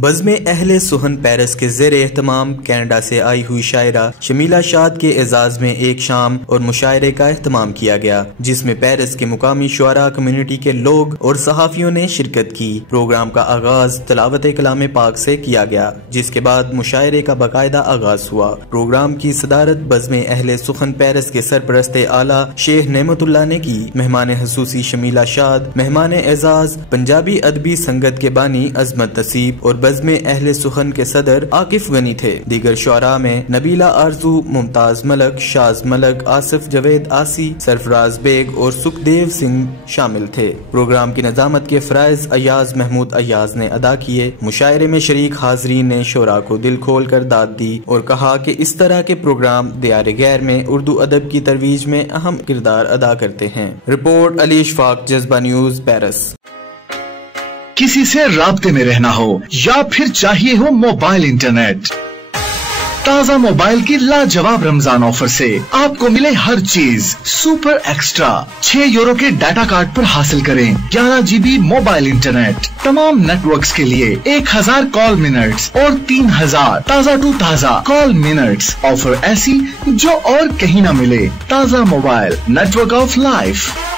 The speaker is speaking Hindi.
बज़्म अहले सुहन पेरिस के ज़ेर एहतमाम कनाडा से आई हुई शायरा शमीला शाद के एजाज में एक शाम और मुशायरे का एहतमाम किया गया, जिसमें पेरिस के मुकामी शुअरा कम्युनिटी के लोग और सहाफ़ियों ने शिरकत की। प्रोग्राम का आगाज तिलावत कलाम पाक से किया गया, जिसके बाद मुशायरे का बाकायदा आगाज हुआ। प्रोग्राम की सदारत बज़्म अहले सुहन पेरिस के सरपरस्त आला शेख नेमतुल्लाह ने की। मेहमान खसूसी शमीला शाद, मेहमान एजाज पंजाबी अदबी संगत के बानी अजमत नसीब और बज़्म अहले सुखन के सदर आकिफ गनी थे। दीगर शुअरा में नबीला आरजू, मुमताज मलक, शाज मलक, आसिफ जवेद आसी, सरफराज बेग और सुखदेव सिंह शामिल थे। प्रोग्राम की नजामत के फराइज अयाज महमूद अयाज ने अदा किए। मुशायरे में शरीक हाजरीन ने शोरा को दिल खोल कर दाद दी और कहा कि इस तरह के प्रोग्राम दियार गैर में उर्दू अदब की तरवीज में अहम किरदार अदा करते हैं। रिपोर्ट अली इशफाक, जज्बा न्यूज, पेरिस। किसी से राब्ते में रहना हो या फिर चाहिए हो मोबाइल इंटरनेट, ताज़ा मोबाइल की लाजवाब रमजान ऑफर से आपको मिले हर चीज सुपर एक्स्ट्रा। 6 यूरो के डाटा कार्ड पर हासिल करें 11 GB मोबाइल इंटरनेट। तमाम नेटवर्क्स के लिए 1000 कॉल मिनट्स और 3000 ताज़ा टू ताज़ा कॉल मिनट्स। ऑफर ऐसी जो और कहीं ना मिले। ताज़ा मोबाइल, नेटवर्क ऑफ लाइफ।